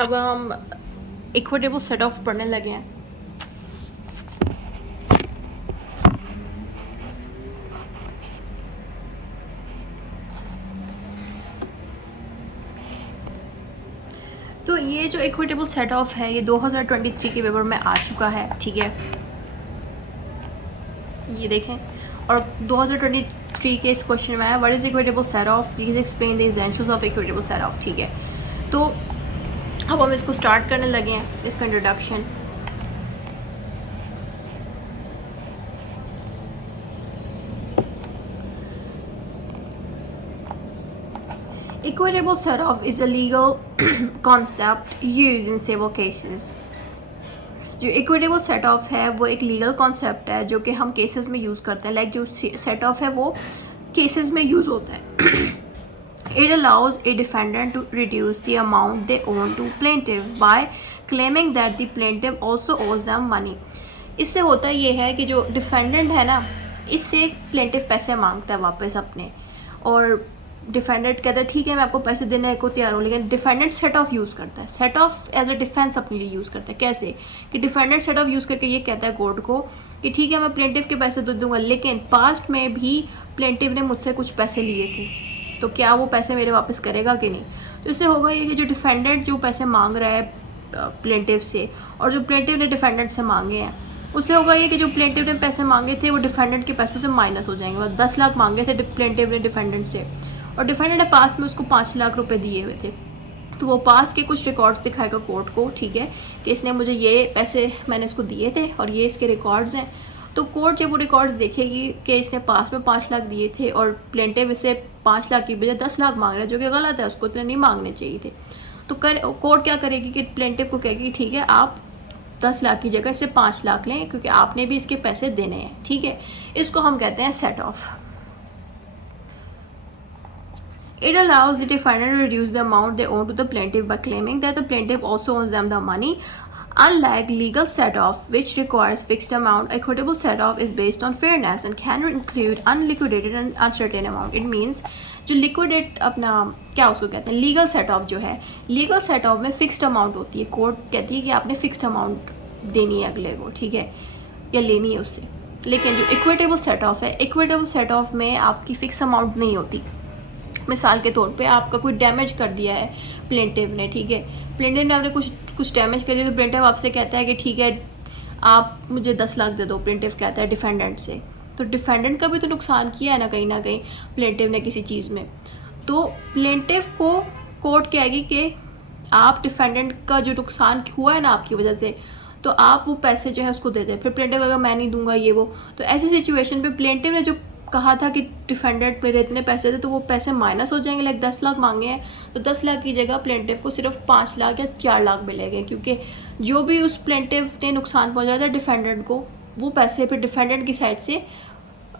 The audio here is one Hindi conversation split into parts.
अब हम इक्विटेबल सेट ऑफ पढ़ने लगे हैं। तो ये जो इक्विटेबल सेट ऑफ है ये 2023 के पेपर में आ चुका है, ठीक है, ये देखें। और 2023 के इस क्वेश्चन में आया what is equitable set of, please explain the examples of equitable set of, ठीक है। तो अब हम इसको स्टार्ट करने लगे हैं, इसका introduction. Equitable set-off is a legal concept used in several cases. जो इक्विटेबल सेट ऑफ है वो एक लीगल कॉन्सेप्ट है जो कि हम केसेस में यूज़ करते हैं। लाइक जो सेट ऑफ है वो केसेस में यूज़ होता है। It allows a defendant to reduce the amount they owe to plaintiff by claiming that the plaintiff also owes them money. इससे होता ये है कि जो डिफेंडेंट है ना, इससे प्लेंटिफ पैसे मांगता है वापस अपने, और डिफेंडेंट कहता है ठीक है मैं आपको पैसे देने को तैयार हूँ, लेकिन डिफेंडेंट सेट ऑफ यूज़ करता है। Set off as a defence अपने लिए यूज़ करता है। कैसे कि डिफेंडेंट सेट ऑफ यूज़ करके ये कहता है कोर्ट को कि ठीक है मैं प्लेंटिफ के पैसे दे दूँगा, लेकिन पास्ट में भी प्लेंटिफ ने मुझसे कुछ पैसे लिए थे, तो क्या वो पैसे मेरे वापस करेगा कि नहीं। तो इससे होगा ये कि जो डिफेंडेंट जो पैसे मांग रहा है प्लेंटिफ से, और जो प्लेंटिफ ने डिफेंडेंट से मांगे हैं, उससे होगा ये कि जो प्लेंटिफ ने पैसे मांगे थे वो डिफेंडेंट के पैसों से माइनस हो जाएंगे। मतलब 10 लाख मांगे थे प्लेंटिफ ने डिफेंडेंट से, और डिफेंडेंट ने पास में उसको 5 लाख रुपए दिए हुए थे, तो वो पास के कुछ रिकॉर्ड्स दिखाएगा कोर्ट को, ठीक है, कि इसने मुझे ये पैसे मैंने इसको दिए थे और ये इसके रिकॉर्ड्स हैं। तो कोर्ट जब वो रिकॉर्ड्स देखेगी कि इसने पास में 5 लाख दिए थे और प्लेंटिफ इससे 5 लाख की बजाय 10 लाख मांग रहा है, जो कि गलत है, उसको इतने नहीं मांगने चाहिए थे, तो कोर्ट क्या करेगी कि प्लेंटिफ को कहेगी ठीक है आप 10 लाख की जगह इससे 5 लाख लें, क्योंकि आपने भी इसके पैसे देने हैं, ठीक है। इसको हम कहते हैं set of. It allows the defendant to reduce the amount they owe to the plaintiff by claiming that the plaintiff also owes them the money. Unlike legal set-off, which requires fixed amount, equitable set-off is based on fairness and can include unliquidated and uncertain amount. It means जो liquidate अपना क्या उसको कहते हैं, लीगल सेट ऑफ जो है, लीगल सेट ऑफ में फिक्स्ड अमाउंट होती है। कोर्ट कहती है कि आपने फिक्स्ड अमाउंट देनी है अगले को, ठीक है, या लेनी है उससे। लेकिन जो इक्विटेबल सेट ऑफ है, इक्विटेबल सेट ऑफ में आपकी फिक्स अमाउंट नहीं होती। मिसाल के तौर पे आपका कोई डैमेज कर दिया है प्लेंटिव ने, ठीक है, प्लेंटिव ने आपने कुछ डैमेज कर दिया, तो प्लेंटिव आपसे कहता है कि ठीक है आप मुझे 10 लाख दे दो। प्लेंटिव कहता है डिफेंडेंट से, तो डिफेंडेंट का भी तो नुकसान किया है ना कहीं प्लेंटिव ने किसी चीज़ में। तो प्लेंटिव को कोर्ट कहेगी कि आप डिफेंडेंट का जो नुकसान हुआ है ना आपकी वजह से, तो आप वो पैसे जो है उसको दे दें। फिर प्लेंटिव अगर मैं नहीं दूंगा ये वो, तो ऐसी सिचुएशन पे प्लेंटिव ने जो कहा था कि डिफेंडेंट मेरे इतने पैसे थे, तो वो पैसे माइनस हो जाएंगे। लाइक 10 लाख मांगे हैं, तो 10 लाख की जगह प्लेंटिव को सिर्फ 5 लाख या 4 लाख मिलेंगे, क्योंकि जो भी उस प्लेंटिव ने नुकसान पहुंचाया था डिफेंडेंट को, वो पैसे फिर डिफेंडेंट की साइड से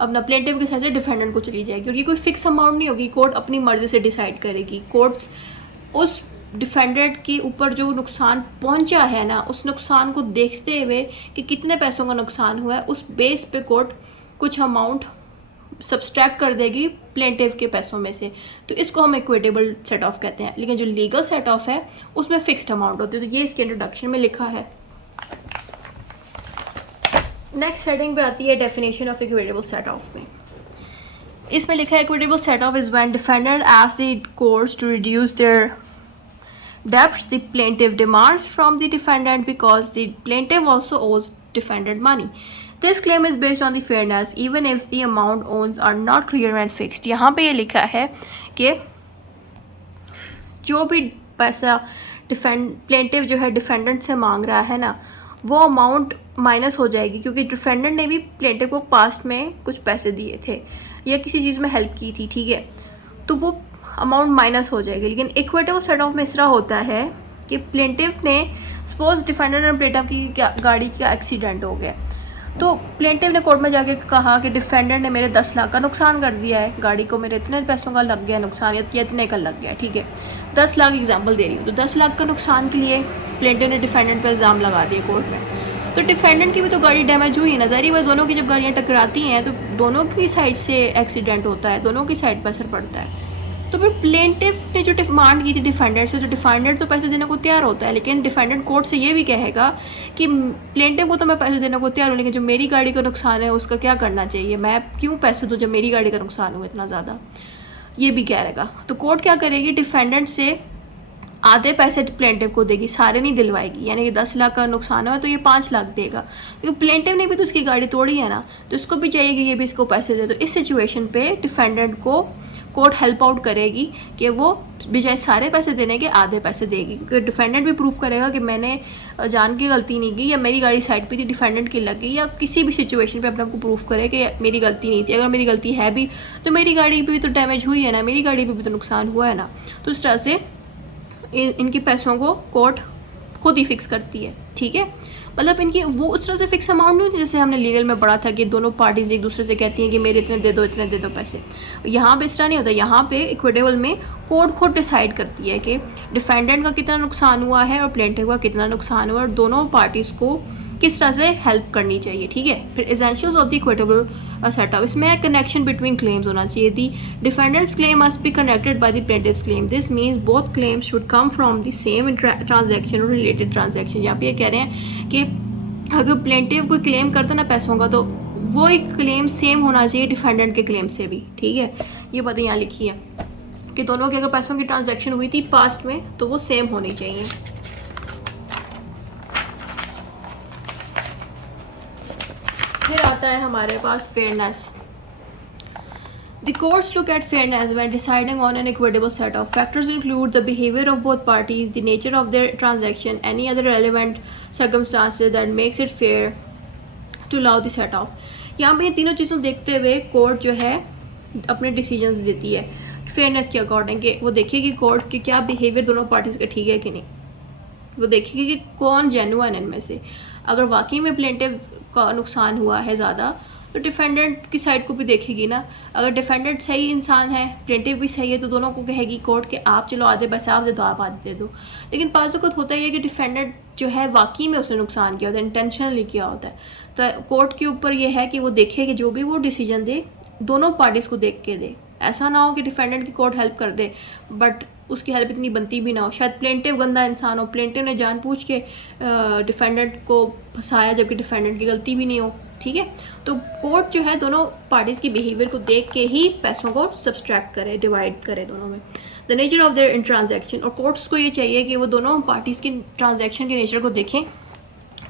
अपना प्लेंटिव की साइड से डिफेंडेंट को चली जाएगी। क्योंकि कोई फिक्स अमाउंट नहीं होगी, कोर्ट अपनी मर्जी से डिसाइड करेगी। कोर्ट्स उस डिफेंडेंट के ऊपर जो नुकसान पहुंचा है ना, उस नुकसान को देखते हुए कि कितने पैसों का नुकसान हुआ है, उस बेस पे कोर्ट कुछ अमाउंट सब्सट्रैक्ट कर देगी प्लेंटिव के पैसों में से। तो इसको हम इक्विटेबल सेट ऑफ कहते हैं। लेकिन जो लीगल सेट ऑफ है उसमें फिक्स्ड अमाउंट होती है। तो ये इसके इंट्रोडक्शन में लिखा है। नेक्स्ट हेडिंग पे आती है definition of equitable set off में। इसमें लिखा है equitable set off is when defendant asks the courts to reduce their debts the plaintiff demands from the defendant because the plaintiff also owes defendant money. This claim is based on the fairness even if the amount owns are not clear and fixed. यहाँ पे ये लिखा है कि जो भी पैसा प्लेंटिव जो है डिफेंडेंट से मांग रहा है ना, वो अमाउंट माइनस हो जाएगी, क्योंकि डिफेंडेंट ने भी प्लेंटिव को पास्ट में कुछ पैसे दिए थे या किसी चीज़ में हेल्प की थी, ठीक है, तो वो अमाउंट माइनस हो जाएगी। लेकिन इक्विटेबल सेट ऑफ में इस तरह होता है कि प्लेंटिव ने सपोज डिफेंडेंट और प्लेंटिव की गाड़ी का एक्सीडेंट हो गया, तो प्लेंटिव ने कोर्ट में जाके कहा कि डिफेंडेंट ने मेरे 10 लाख का नुकसान कर दिया है, गाड़ी को मेरे इतने पैसों का लग गया नुकसान, या इतने का लग गया, ठीक है, 10 लाख एग्जाम्पल दे रही हूँ। तो 10 लाख का नुकसान के लिए प्लेंटिव ने डिफेंडेंट पर इल्ज़ाम लगा दिया कोर्ट में। तो डिफेंडेंट की भी तो गाड़ी डैमेज हुई है ना, ज़ाहिर है दोनों की जब गाड़ियाँ टकराती हैं तो दोनों की साइड से एक्सीडेंट होता है, दोनों की साइड पर असर पड़ता है। तो फिर प्लेंटिफ ने जो डिमांड की थी डिफेंडेंट से, तो डिफेंडेंट तो पैसे देने को तैयार होता है, लेकिन डिफेंडेंट कोर्ट से ये भी कहेगा कि प्लेंटिफ को तो मैं पैसे देने को तैयार हूँ, लेकिन जो मेरी गाड़ी का नुकसान है उसका क्या करना चाहिए, मैं क्यों पैसे दूँ जब मेरी गाड़ी का नुकसान हुआ इतना ज़्यादा, ये भी कह रहेगा। तो कोर्ट क्या करेगी, डिफेंडेंट से आधे पैसे प्लेंटिव को देगी, सारे नहीं दिलवाएगी। यानी कि 10 लाख का नुकसान हुआ तो ये 5 लाख देगा, क्योंकि प्लेंटिव ने भी तो उसकी गाड़ी तोड़ी है ना, तो उसको भी चाहिए कि ये भी इसको पैसे दे। तो इस सिचुएशन पे डिफेंडेंट को कोर्ट हेल्प आउट करेगी कि वो बजाय सारे पैसे देने के आधे पैसे देगी, क्योंकि डिफेंडेंट भी प्रूफ करेगा कि मैंने जान की गलती नहीं की, या मेरी गाड़ी साइड पे थी डिफेंडेंट की लग गई, या किसी भी सिचुएशन पे अपने आपको प्रूफ करे कि मेरी गलती नहीं थी। अगर मेरी गलती है भी तो मेरी गाड़ी भी तो डैमेज हुई है ना, मेरी गाड़ी पे भी तो नुकसान हुआ है ना। तो इस तरह से इनके पैसों को कोर्ट खुद ही फिक्स करती है, ठीक है। मतलब इनकी वो उस तरह से फिक्स अमाउंट नहीं होती जैसे हमने लीगल में पढ़ा था कि दोनों पार्टीज एक दूसरे से कहती हैं कि मेरे इतने दे दो पैसे। यहाँ पे इस तरह नहीं होता, यहाँ पे इक्विटेबल में कोर्ट खुद डिसाइड करती है कि डिफेंडेंट का कितना नुकसान हुआ है और प्लेंटिफ का कितना नुकसान हुआ, और दोनों पार्टीज़ को किस तरह से हेल्प करनी चाहिए, ठीक है। फिर essentials of the equitable setup, इसमें कनेक्शन बिटवीन क्लेम्स होना चाहिए। The defendant's claim must be connected by the plaintiff's claim, this means both claims should come from the same transaction और रिलेटेड ट्रांजैक्शन। यहाँ पे ये कह रहे हैं कि अगर प्लेंटिव कोई क्लेम करता ना पैसों का, तो वो एक क्लेम सेम होना चाहिए डिफेंडेंट के क्लेम से भी, ठीक है। ये बातें यहाँ लिखी है कि दोनों की अगर पैसों की ट्रांजैक्शन हुई थी पास्ट में तो वो सेम होनी चाहिए। फिर आता है हमारे पास fairness. The courts look at fairness when deciding on an equitable set of factors include the behavior of both parties, the nature of their transaction, any other relevant circumstances that makes it fair to allow the set off। यहाँ पे ये तीनों चीज़ों देखते हुए कोर्ट जो है अपने डिसीजंस देती है फेयरनेस के अकॉर्डिंग, कि वो देखेगी कोर्ट कि क्या बिहेवियर दोनों पार्टीज़ का ठीक है कि नहीं, वो देखेगी कि कौन जेन्युइन है इनमें से। अगर वाकई में प्लेंटिव का नुकसान हुआ है ज़्यादा तो डिफेंडेंट की साइड को भी देखेगी ना। अगर डिफेंडेंट सही इंसान है, प्लेंटिव भी सही है, तो दोनों को कहेगी कोर्ट कि आप चलो आधे पैसे आप दे दो, आप आधे दे दो। लेकिन पास वक्त होता ही है कि डिफेंडेंट जो है वाकई में उसने नुकसान किया होता है, इंटेंशनली किया होता है। तो कोर्ट के ऊपर ये है कि वो देखे कि जो भी वो डिसीजन दे दोनों पार्टीज़ को देख के दे। ऐसा ना हो कि डिफेंडेंट की कोर्ट हेल्प कर दे बट उसकी हेल्प इतनी बनती भी ना हो। शायद प्लेंटिव गंदा इंसान हो, प्लेंटिव ने जानबूझ के डिफेंडेंट को फंसाया जबकि डिफेंडेंट की गलती भी नहीं हो, ठीक है। तो कोर्ट जो है दोनों पार्टीज़ की बिहेवियर को देख के ही पैसों को सब्सट्रैक्ट करे, डिवाइड करे दोनों में। The nature of their in transaction, और कोर्ट्स को ये चाहिए कि वो दोनों पार्टीज़ की ट्रांजैक्शन के नेचर को देखें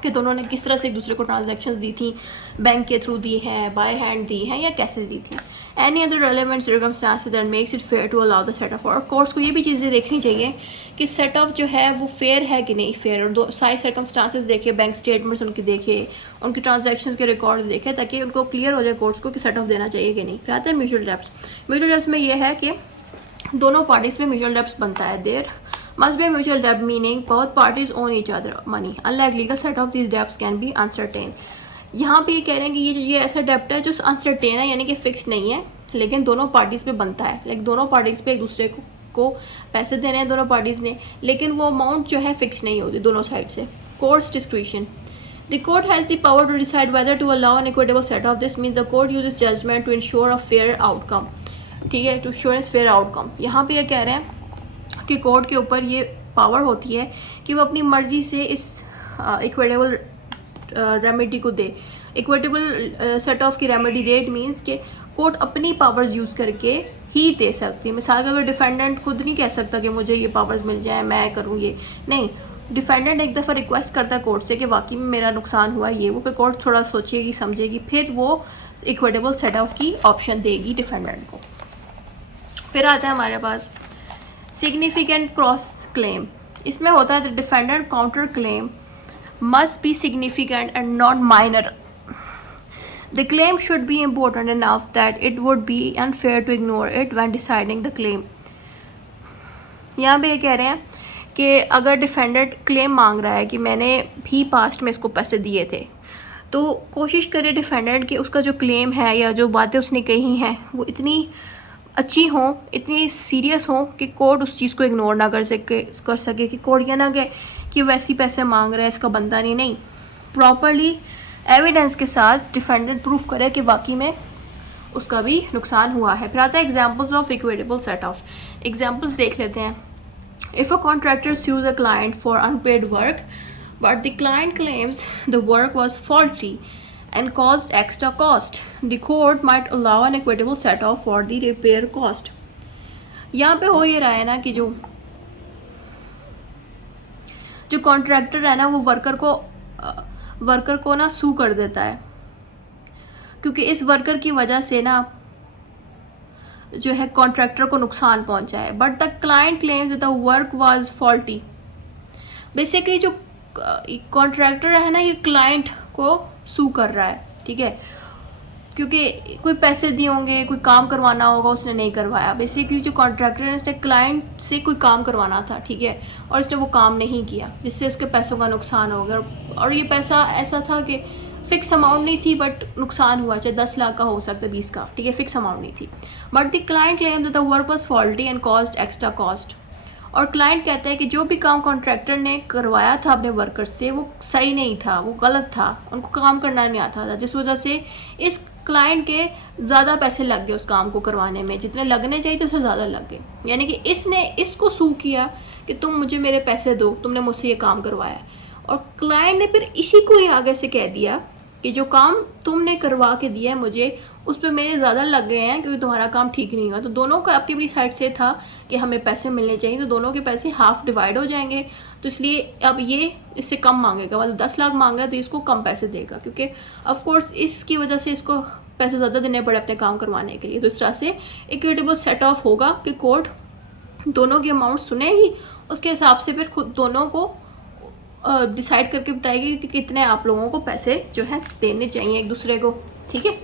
कि दोनों ने किस तरह से एक दूसरे को ट्रांजैक्शंस दी थी, बैंक के थ्रू दी हैं, बाय हैंड दी हैं, या कैसे दी थी। Any other relevant circumstances that makes it fair to allow the set off. और कोर्ट्स को ये भी चीज़ें देखनी चाहिए कि सेट ऑफ जो है वो फेयर है कि नहीं फेयर, और दो सारे सर्कमस्टांसेस देखे, बैंक स्टेटमेंट्स उनके देखे, उनकी ट्रांजैक्शंस के रिकॉर्ड देखे, ताकि उनको क्लियर हो जाए कोर्ट्स को कि सेट ऑफ देना चाहिए कि नहीं। फिर आता है म्यूचुअल डेब्ट्स। म्यूचुअल डेब्ट्स में ये है कि दोनों पार्टीज़ में म्यूचुअल डेब्ट्स बनता है। There must be a mutual debt, meaning both parties own each other money. Unlike legal set of these debts can be uncertain. यहाँ पे ये कह रहे हैं कि ये ऐसा डेप्ट है जो अनसर्टेन है, यानी कि फिक्स नहीं है, लेकिन दोनों पार्टीज़ पे बनता है। लाइक दोनों पार्टीज़ पे एक दूसरे को पैसे देने हैं दोनों पार्टीज़ ने, लेकिन वो अमाउंट जो है फिक्स नहीं होती दोनों साइड से। Courts discretion, the court has the power to decide whether to allow an equitable set off. This means the court uses judgement to ensure a fair outcome, ठीक है, टू श्योर फेयर आउटकम। यहाँ पे ये कह रहे हैं कि कोर्ट के ऊपर ये पावर होती है कि वो अपनी मर्ज़ी से इस इक्विटेबल रेमेडी को दे, इक्विटेबल सेट ऑफ की रेमेडी दे। इट मीन्स कि कोर्ट अपनी पावर्स यूज़ करके ही दे सकती है। मिसाल का अगर डिफेंडेंट खुद नहीं कह सकता कि मुझे ये पावर्स मिल जाए, मैं करूँ ये नहीं, डिफेंडेंट एक दफ़ा रिक्वेस्ट करता है कोर्ट से कि वाकई में मेरा नुकसान हुआ ये वो, फिर कोर्ट थोड़ा सोचेगी समझेगी, फिर वो इक्विटेबल सेट ऑफ की ऑप्शन देगी डिफेंडेंट को। फिर आता है हमारे पास सिग्निफिकेंट क्रॉस क्लेम। इसमें होता है the defendant counter claim must be significant and not minor. The claim should be important enough that it would be unfair to ignore it when deciding the claim. यहाँ पे ये कह रहे हैं कि अगर डिफेंडेंट क्लेम मांग रहा है कि मैंने भी पास्ट में इसको पैसे दिए थे, तो कोशिश करे डिफेंडेंट कि उसका जो क्लेम है या जो बातें उसने कही हैं वो इतनी अच्छी हों, इतनी सीरियस हों कि कोर्ट उस चीज़ को इग्नोर ना कर सके कि कोर्ट ये ना कहे कि वैसी पैसे मांग रहा है इसका बनता नहीं। प्रॉपरली एविडेंस के साथ डिफेंडेंट प्रूफ करे कि वाकई में उसका भी नुकसान हुआ है। फिर आता है examples of equitable set of. Examples देख लेते हैं। If a contractor sues a client for unpaid work but the client claims the work was faulty and caused extra cost, the court might allow an equitable set off for the repair cost. यहाँ पे हो ये रहा है ना कि जो कॉन्ट्रैक्टर है ना वो वर्कर को ना सू कर देता है, क्योंकि इस वर्कर की वजह से ना जो है कॉन्ट्रैक्टर को नुकसान पहुंचा है। But the client claims the work was faulty. Basically जो कॉन्ट्रैक्टर है ना ये क्लाइंट को सू कर रहा है, ठीक है, क्योंकि कोई पैसे दिए होंगे, कोई काम करवाना होगा, उसने नहीं करवाया। बेसिकली जो कॉन्ट्रैक्टर है इसने क्लाइंट से कोई काम करवाना था, ठीक है, और इसने वो काम नहीं किया, जिससे इसके पैसों का नुकसान हो गया। और ये पैसा ऐसा था कि फिक्स अमाउंट नहीं थी, बट नुकसान हुआ, चाहे 10 लाख का हो सकता है, 20 का, ठीक है, फिक्स अमाउंट नहीं थी। But the client claims that the work was faulty and cost extra cost. और क्लाइंट कहता है कि जो भी काम कॉन्ट्रैक्टर ने करवाया था अपने वर्कर से वो सही नहीं था, वो गलत था, उनको काम करना नहीं आता था, जिस वजह से इस क्लाइंट के ज़्यादा पैसे लग गए उस काम को करवाने में, जितने लगने चाहिए थे उससे ज़्यादा लग गए। यानी कि इसने इसको सू किया कि तुम मुझे मेरे पैसे दो, तुमने मुझसे ये काम करवाया। और क्लाइंट ने फिर इसी को ही आगे से कह दिया कि जो काम तुमने करवा के दिया है मुझे, उस पर मेरे ज़्यादा लग गए हैं क्योंकि तुम्हारा काम ठीक नहीं हुआ। तो दोनों का अपनी अपनी साइड से था कि हमें पैसे मिलने चाहिए, तो दोनों के पैसे हाफ डिवाइड हो जाएंगे। तो इसलिए अब ये इससे कम मांगेगा, मतलब 10 लाख मांग रहा है तो इसको कम पैसे देगा, क्योंकि ऑफकोर्स इसकी वजह से इसको पैसे ज़्यादा देने पड़े अपने काम करवाने के लिए। तो इस तरह से इक्विटेबल सेट ऑफ होगा कि कोर्ट दोनों की अमाउंट सुनेगी, उसके हिसाब से फिर खुद दोनों को डिसाइड करके बताएगी कि कितने आप लोगों को पैसे जो है देने चाहिए एक दूसरे को, ठीक है।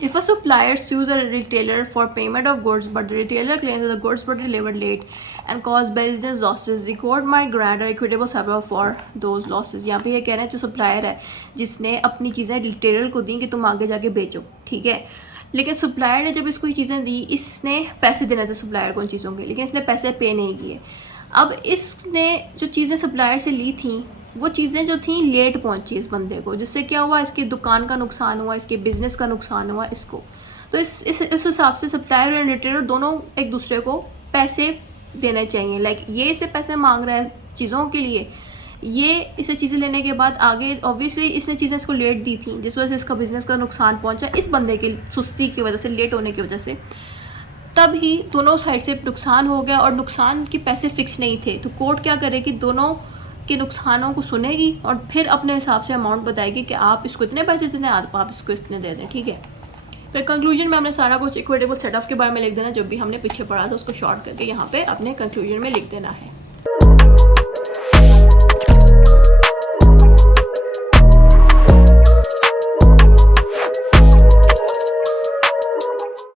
If a supplier sues a retailer for payment of goods but the retailer claims that the goods were delivered late and caused business losses, the court might grant an equitable settlement for those losses. यहाँ पे ये कह रहे हैं जो सप्लायर है जिसने अपनी चीज़ें रिटेलर को दी कि तुम आगे जाके बेचो, ठीक है, लेकिन सप्लायर ने जब इसको ये चीज़ें दी, इसने पैसे देने थे सप्लायर को उन चीज़ों के, लेकिन इसने पैसे पे नहीं किए। अब इसने जो चीज़ें सप्लायर से ली थी वो चीज़ें जो थी लेट पहुंची इस बंदे को, जिससे क्या हुआ, इसकी दुकान का नुकसान हुआ, इसके बिज़नेस का नुकसान हुआ इसको। तो इस हिसाब से सप्लायर और रिटेलर दोनों एक दूसरे को पैसे देने चाहिए। लाइक ये इसे पैसे मांग रहा है चीज़ों के लिए, ये इसे चीज़ें लेने के बाद आगे ऑब्वियसली इसने चीज़ें इसको लेट दी थी, जिस वजह से इसका बिज़नेस का नुकसान पहुँचा इस बंदे की सुस्ती की वजह से, लेट होने की वजह से। तब ही दोनों साइड से नुकसान हो गया और नुकसान के पैसे फिक्स नहीं थे। तो कोर्ट क्या करेगी, दोनों के नुकसानों को सुनेगी और फिर अपने हिसाब से अमाउंट बताएगी कि आप इसको इतने पैसे दें, आप इसको इतने दे दें, ठीक है। फिर कंक्लूजन में हमने सारा कुछ इक्विटेबल सेट ऑफ के बारे में लिख देना, जब भी हमने पीछे पढ़ा था उसको शॉर्ट करके यहाँ पे अपने कंक्लूजन में लिख देना है।